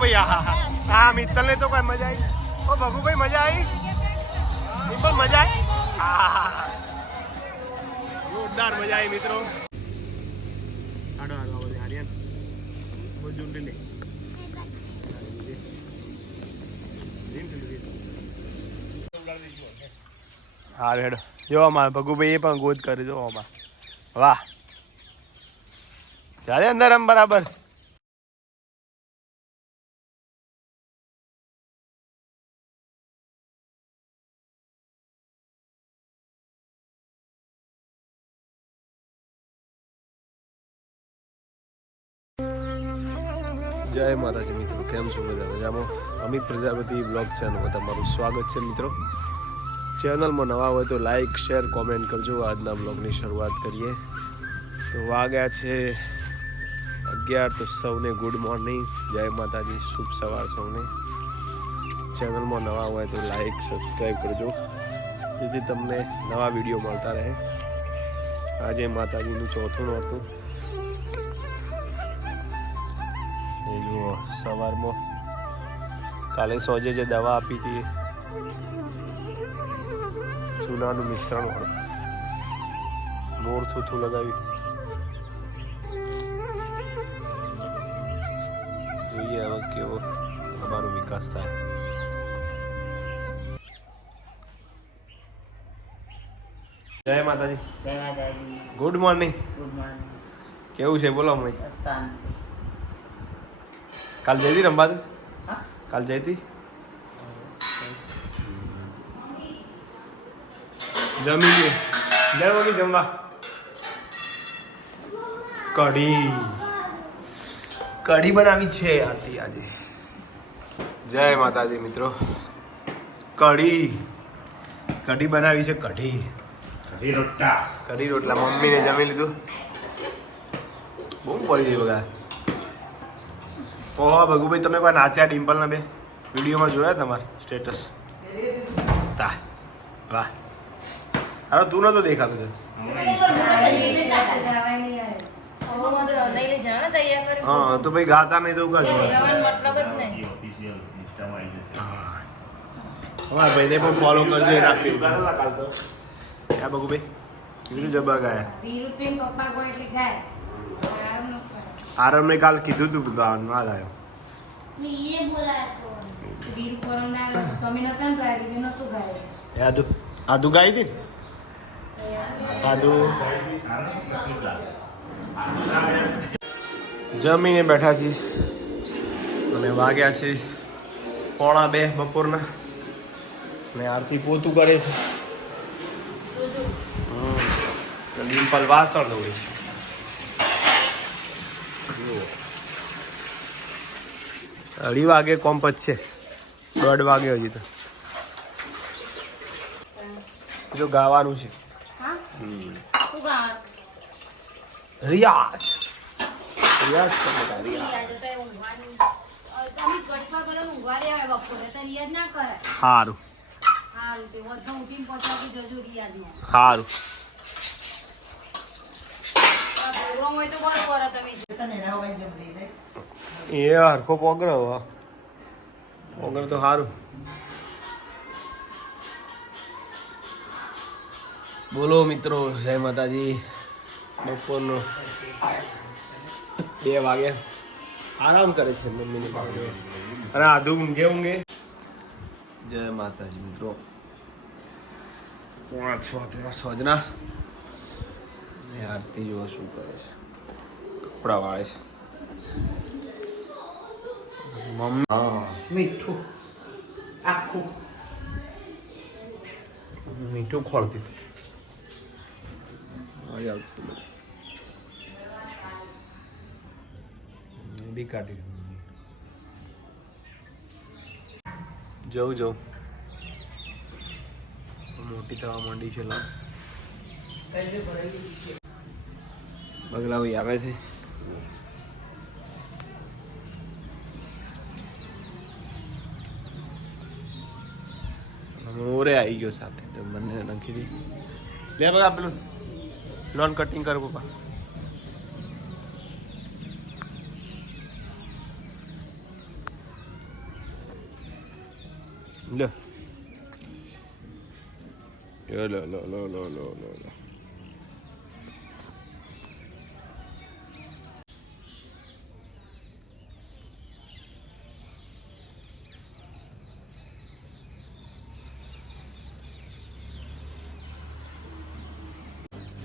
ભાઈ હા હા હા મિત્તલને તો કઈ મજા આવી ઓ, ભગુભાઈ, મજા આવી મિત્તલ, મજા આવી હા જોરદાર મજા આવી મિત્રો હા રેડો જો ભગુભાઈ એ પણ ગોદ કરી દો વાહ. ચાલે અંદર આમ બરાબર. માતાજી મિત્રો, કેમ છો બધા? મજામાં? અમિત પ્રજાપતિ બ્લોગ ચેનલમાં તમારું સ્વાગત છે મિત્રો. ચેનલમાં નવા હોય તો લાઇક શેર કોમેન્ટ કરજો. આજના બ્લોગની શરૂઆત કરીએ. તો વાગ્યા છે અગિયાર, તો સૌને ગુડ મોર્નિંગ જય માતાજી, શુભ સવાર સૌને. ચેનલમાં નવા હોય તો લાઇક સબસ્ક્રાઈબ કરજો. જેથી તમને નવા વીડિયો મળતા રહે. આજે માતાજીનું ચોથું નોરતું. જુઓ સવારમાં કાલે સોજે જે દવા આપી હતી ચૂનાનું મિશ્રણ વાળું. મોર થૂથું લગાવી જોઈએ હવે કેવો અમારો વિકાસ થાય. જય માતાજી. જય માતાજી. ગુડ મોર્નિંગ ગુડ મોર્નિંગ કેવું છે? બોલો મને શાંતિ. કાલ જઈ હતી રમવા કાલ જઈ હતી જમી લે. લે મમ્મી જમવા. કઢી. કઢી બનાવી છે આતી આજે. જય માતાજી મિત્રો. કઢી. કઢી બનાવી છે કઢી. કઢી રોટલા. કઢી રોટલા. મમ્મીને જમી લીધું. બહુ પડી ગઈ બગા ઓહો ભગુભાઈ તમે કોઈ નાચ્યા ડિમ્પલના બે? વિડીયોમાં જોયા તમારે સ્ટેટસ? તા વાહ. અરે તું નતો દેખાતો તે. હા તો ભાઈ ગાતા નહીં તો કા ઓફિશિયલ ઇન્સ્ટામાં આવી જશે. અમારા ભાઈને પણ ફોલો કરજો એના પેજ ક્યાં ભગુભાઈ? બીજું જબર ગાયા. આરમને કાલ કીધું તું ગાવાનું ના ગાયો આદુ આદુ ગાઈ દી આદુ જમીને બેઠા છીએ અને વાગ્યા છે પોણા બે બપોરના ને આરતી પોતું કરે છે. ડિમ્પલ વાસણ ધોવે છે. અઢી વાગે કોમ્પસ છે. દોઢ વાગે હજી તો. જો ગાવાનું છે. રિયાઝ. રિયાઝ કરને રિયાઝ. સારું સારું એ હરખો પોગર હવે પોગર તો સારું બોલો મિત્રો જય માતાજી. બપોરનો બે વાગે. આરામ કરે છે મમ્મીની પાસે અને આધુ ઊંઘે ઊંઘે. જય માતાજી મિત્રો. પોણા છ વાગ્યા. સોજના ને આરતી જો શું કરે છે? કપડાં વાળે છે. મમ્મી. હા. મીઠું. આખું. મીઠું ખોળતી હતી. આવતું બી કાઢી જવું જવું મોટી થવા માંડી છે લાવ. છે. બગલા ભાઈ આવે છે મોરે આવી ગયો સાથે તો મને નાખી દી લે બગા પેલું લોન કટિંગ કર પપ્પા લો લો લો લો લો લો લો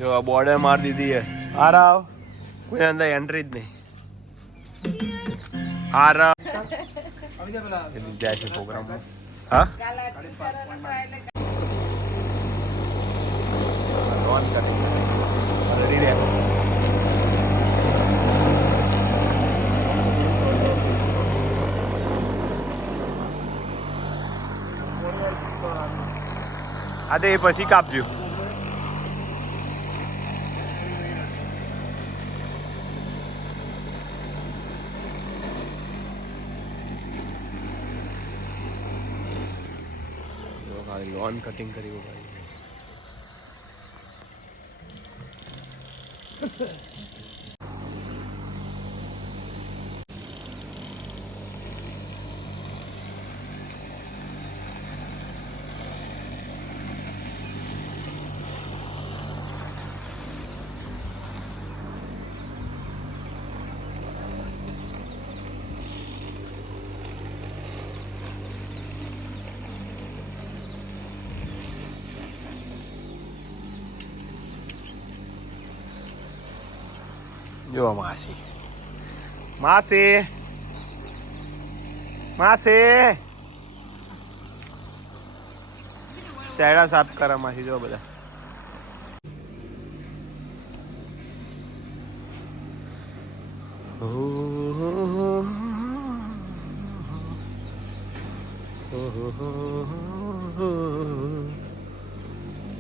જો આ બોર્ડર માર દીધી હે આ રાવ કોઈ અંદર એન્ટ્રી જ નહીં. આ રાવ જાય છે પ્રોગ્રામમાં હા? લોન કરી. રેડી તો પછી કાપજો. ઓન કટિંગ કરી ઊભા જો માસી. માસી. માસી. ચહેરા સાફ કરા માસી, જો બધા.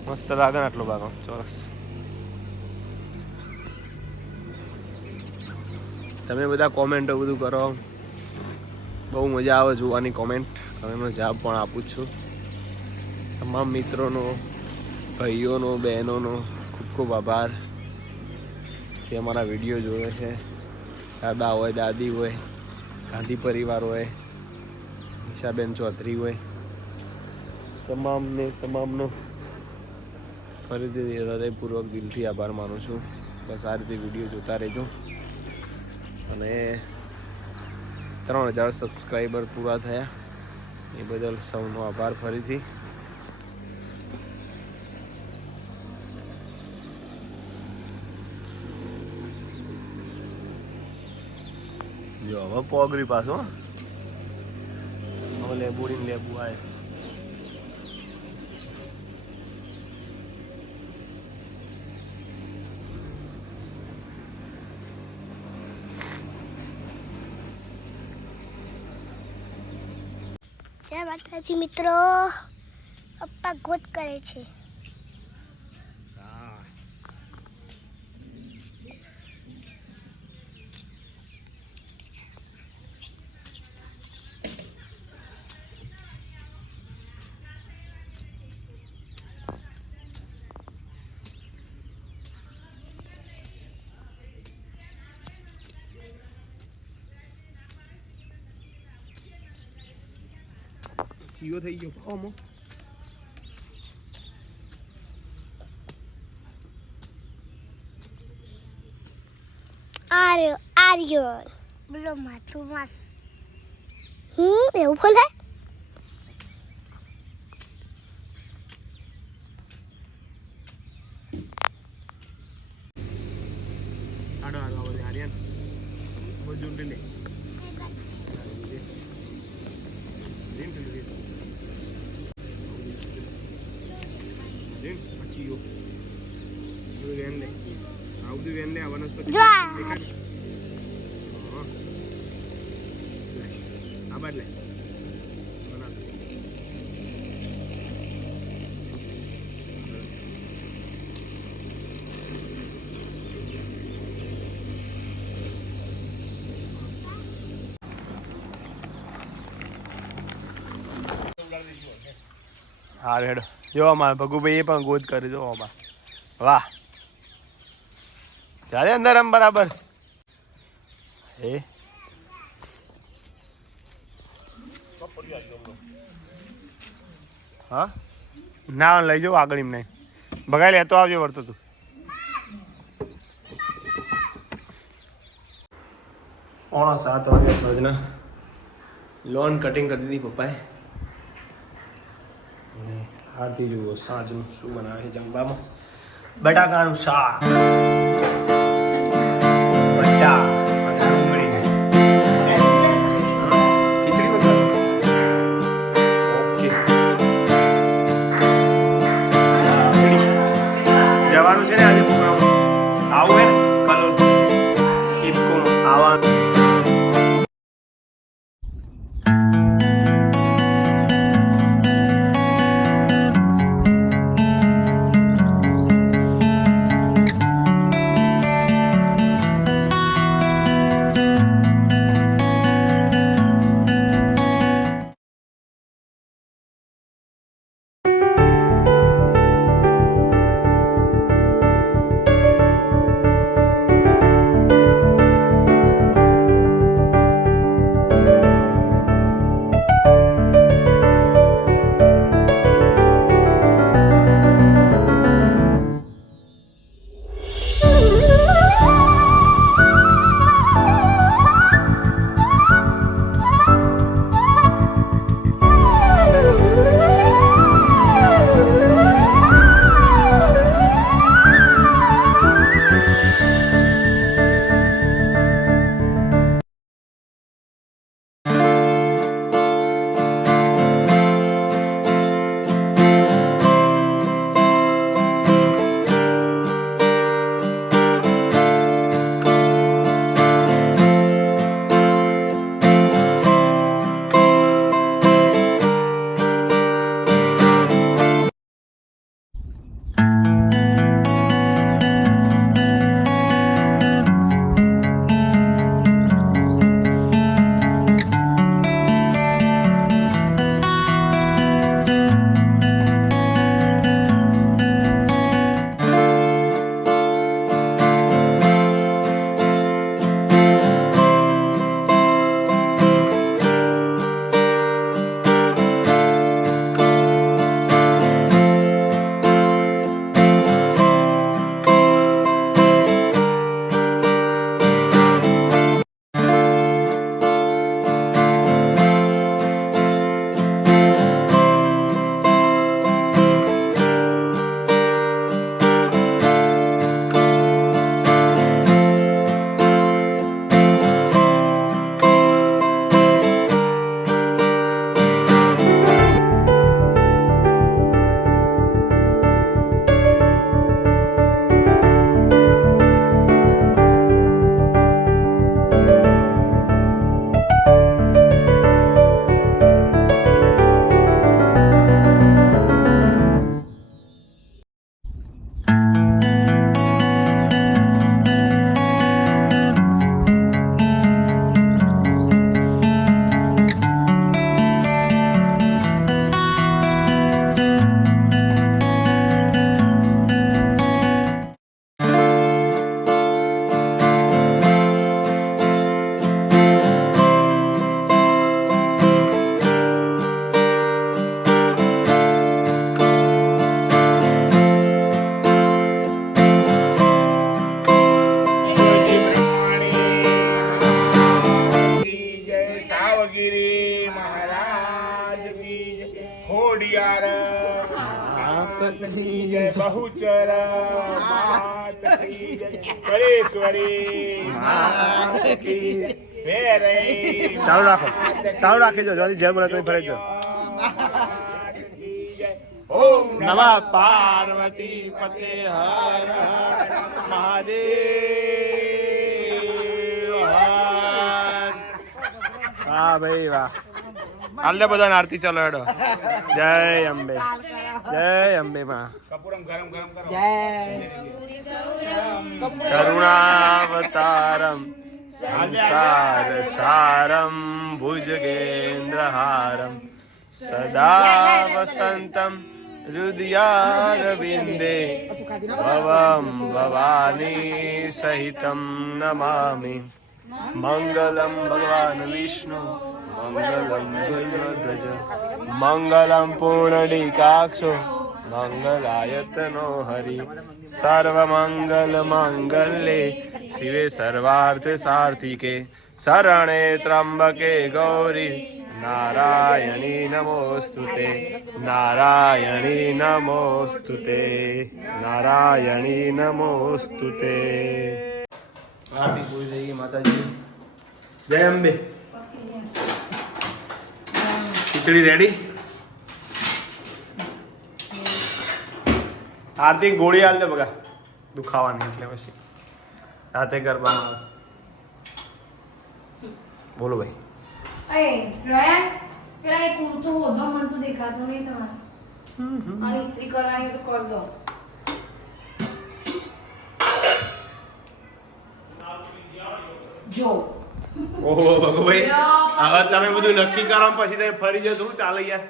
મસ્ત લાગે ને આટલો ભાગો ચોરસ. તમે બધા કોમેન્ટો બધું કરો. બહુ મજા આવે જોવાની કોમેન્ટ અને એનો જવાબ પણ આપું જ છું. તમામ મિત્રોનો, ભાઈઓનો, બહેનોનો ખૂબ ખૂબ આભાર જે અમારા વીડિયો જોવે છે. દાદા હોય, દાદી હોય, ગાંધી પરિવાર હોય, નિશાબેન ચૌધરી હોય. તમામને, તમામનો ફરીથી હૃદયપૂર્વક દિલથી આભાર માનું છું. બસ આ રીતે વીડિયો જોતા રહેજો. અને ત્રણ હજાર સબસ્ક્રાઈબર પૂરા થયા. એ બદલ સૌનો આભાર ફરીથી. જો હવે પોગરી પાછો. હવે લેબુડીને લેબુ આવે જય માતાજી મિત્રો પપ્પા ગોત કરે છે. ચીયો થઈ ગયો ભાવમાં આર્યો આર્યો બોલો માથું માસ હમ એવું બોલે વેન લે આ બધું વેન લે આ વનસ્પતિ લે હા રેડો જોવામાં ભગુભાઈ એ પણ ગોદ કરી જોવામાં વાહ ચાલે અંદર આમ બરાબર. એ હા? ના, લઈ જવું આગળ એમને. બગાઈ લેતો આવજો વળતો તું. પોણા સાત વાગ્યા સોજના. લોન કટિંગ કરી દીધી પપ્પાએ. અને આરતી જુઓ સાંજનું શું બનાવે છે જમવામાં? બટાકાનું શાક. કી જય. બહુચર માત કી જય. કળેશ્વરી માત કી. વેરે ચાલુ રાખો ચાલુ રાખી જો જલ્દી જય બોલે તો ફરે જો માત. ઓમ નમઃ પાર્વતી પતે હર મહાદેવ હર. ભાઈ વાહ હાલે બધાને આરતી ચાલો હેડો જય અંબે જય અંબે માં કપૂરમ ગરમ ગરમ કરો કરુણાવતારમ સંસાર સારમ ભુજગેન્દ્રહારમ સદા વસંતમ હૃદયારવિંદે ભવમ ભવાની સહિતમ નમામિ મંગલમ ભગવાન વિષ્ણુ મંગલમ ગરુડધ્વજ મંગલમ પૂર્ણડિકાક્ષો મંગલાયતનો હરિ સર્વમંગલ મંગલે શિવે સર્વાર્થ સાર્થિકે શરણે ત્રંબકે ગૌરી નારાયણી નમોસ્તુતે નારાયણી નમોસ્તુતે નારાયણી નમોસ્તુતે આરતી પૂરી થઈ ગઈ માતાજી જય અંબે ખીચડી રેડી આરતી ગોળી હાલ દે બગા. દુખાવાની એટલે પછી. રાતે ગરબામાં આવે. બોલો ભાઈ. અરે રયાન પેલા એક કુર્તો ઓઢો મન તો દેખાતો નહીં તમારે. અને ઇસ્ત્રી કરવાની તો કર દો. જો. ઓહો ભગુભાઈ. હવે તમે બધું નક્કી કરો પછી તમે ફરી જશો શું ચાલે યાર?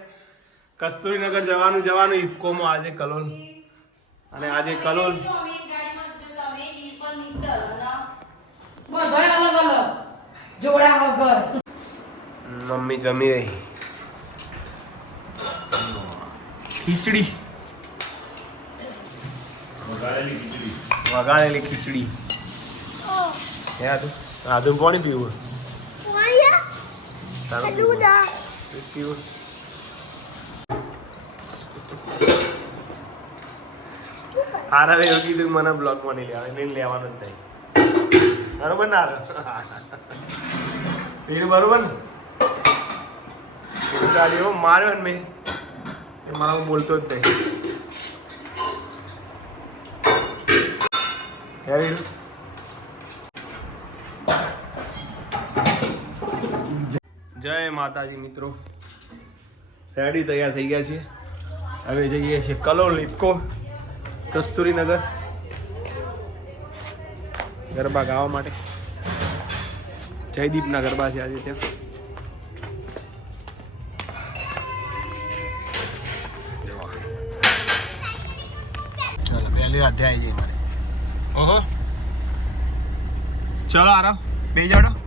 કસ્તુરીનગર જવાનું જવાનું. ઇફકોમાં આજે કલોલ. અને આજે કલોલ. મમ્મી જમી રહી. ખીચડી. વગાડેલી ખીચડી. હે આદુ આદુ પાણી પીવું? તારું Thank you. હારા એવું કીધું મને બ્લોગમાં નહીં લેવા નહીં લેવાનું જ નહીં. બરોબર ને પીર બરોબર ને? ગાડી એવો માર્યો ને મેં. એ મારા બોલતો જ નહીં. હે વીર જય માતાજી મિત્રો. રેડી તૈયાર થઈ ગયા છે હવે જઈએ છીએ કલોલ લિપકો કસ્તુરીનગર. ગરબા ગાવા માટે. જયદીપના ગરબા છે આજે ત્યાં. પહેલી અધ્યાય જઈએ મારે. ઓહો. ચલો આરો બે જાડો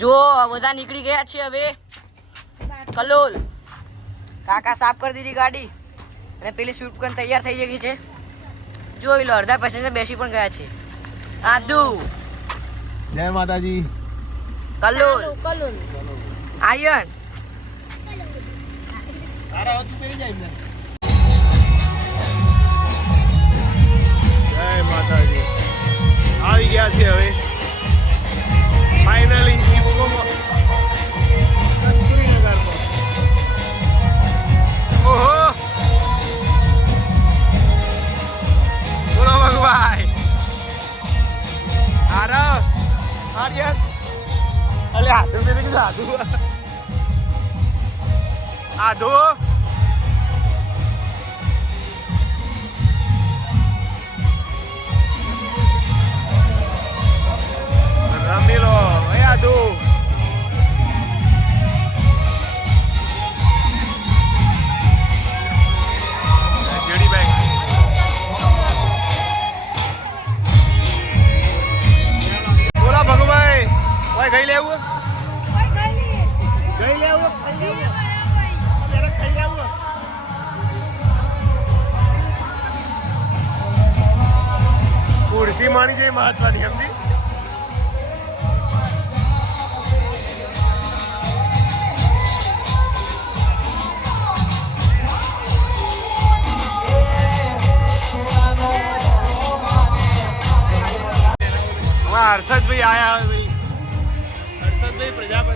જો બધા નીકળી ગયા છે હવે. કલોલ. કાકા સાફ કરી દીધી ગાડી. અને પેલી સ્વિફ્ટ પણ તૈયાર થઈ ગઈ છે. જોઈ લો અડધા પેસેન્જર બેસી પણ ગયા છે. આદુ. જય માતાજી. કલોલ. આર્યન. જય માતાજી. આવી ગયા છે હવે. ખુરશી માણી જાય મહત્વની સમજી હર્ષદભાઈ આયા હર્ષદભાઈ પ્રજાપતિ?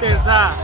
શેરશાહ.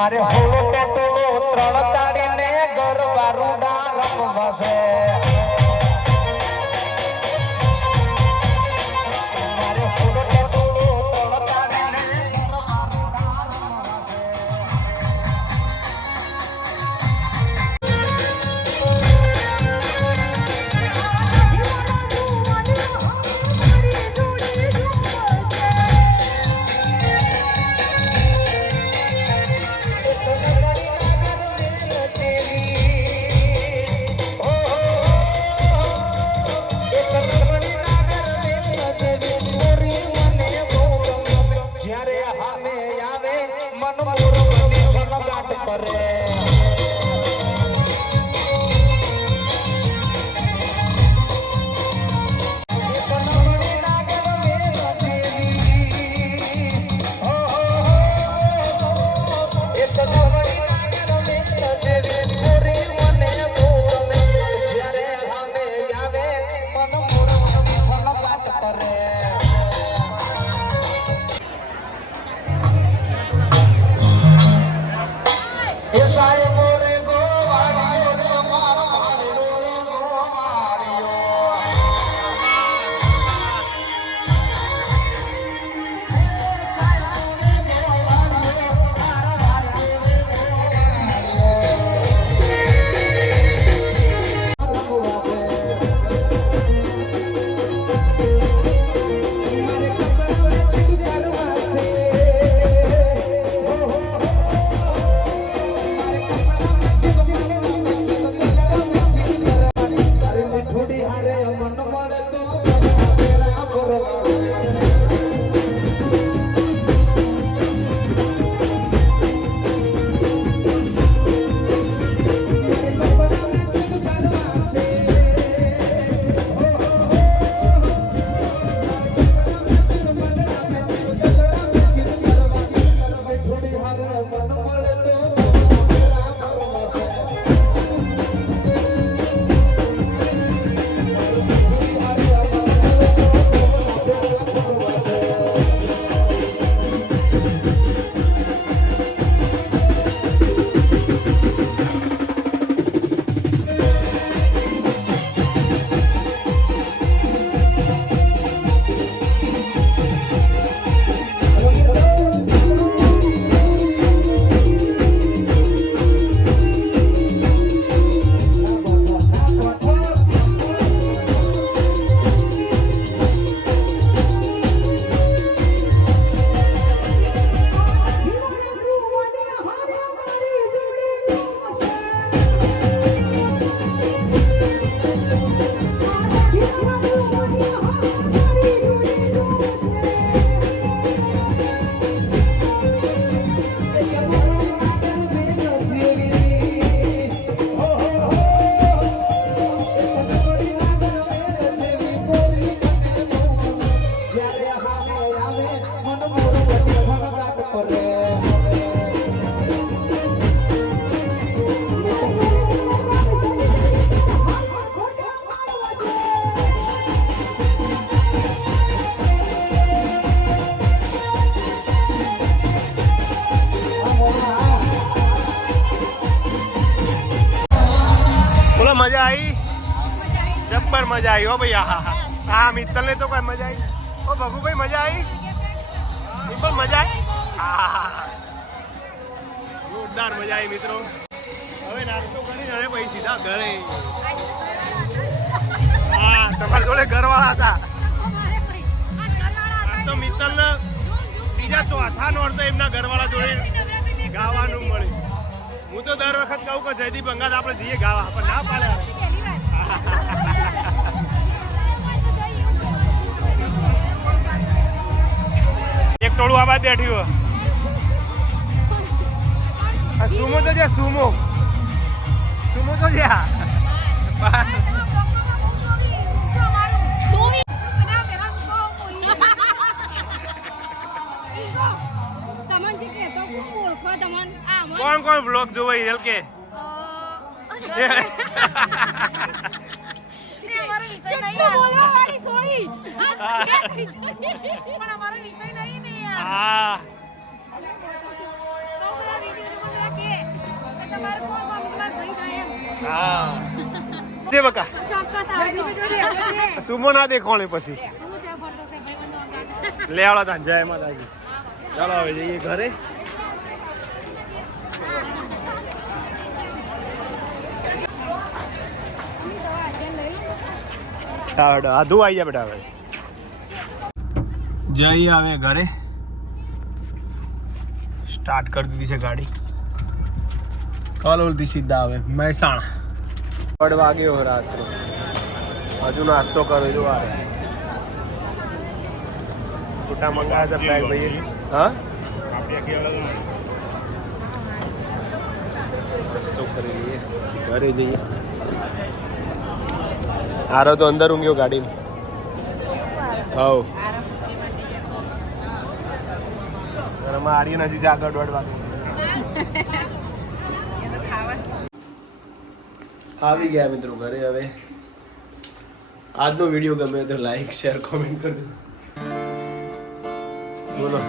મારે હોળો ટોટો ત્રણ તાડીને ગરબા રૂડા રમવા છે. મજા આવી હો ભાઈ હા હા હા મિત્તલ ને તો કઈ મજા આવી ઓ ભગુભાઈ મજા આવી? મિત્તલ, મજા આવી? હા. જોરદાર મજા આવી, મિત્રો. હવે નાસ્તો કરીને અને પછી સીધા ઘરે. હા, તમારા જોડે ઘરવાળા હતા. તો મિત્તલ ત્રીજા ચોથા અર્થ એમના ઘરવાળા જોડે ગાવાનું મળ્યું હું તો દર વખત કહું કે જયદીપ અંગાત આપણે જઈએ ગાવા, પણ ના પાડે. ટોળું આવા બેઠ્યું આ સુમો તો જ્યાં સુમો. સુમો તો જ્યાં કોણ કોણ વ્લોગ જોવે હેલ કે? અમારો વિષય નહીં હા. દે બકા. સુમો ના દેખવાણે પછી. લે આવડા તા જય માતાજી. ચાલો હવે જઈએ ઘરે. આધું આવી જાય બેટા હવે. જઈ આવે ઘરે. સ્ટાર્ટ કરી દીધી છે ગાડી. કલોલથી સીધા આવે મહેસાણા. દોઢ વાગ્યો રાત્રે. હજુ નાસ્તો કરેલો આવે ફોટા મંગાવ્યા હતા બ્લેક ભાઈ હા? નાસ્તો કરી લઈએ. ઘરે જઈએ. આરો તો અંદર ઊંઘ્યો ગાડીમાં. હવ. અને મારી હજી આગળ દોઢ વાગે આવી ગયા મિત્રો ઘરે હવે. આજનો વીડિયો ગમે તો લાઈક શેર કોમેન્ટ કરજો. બોલો.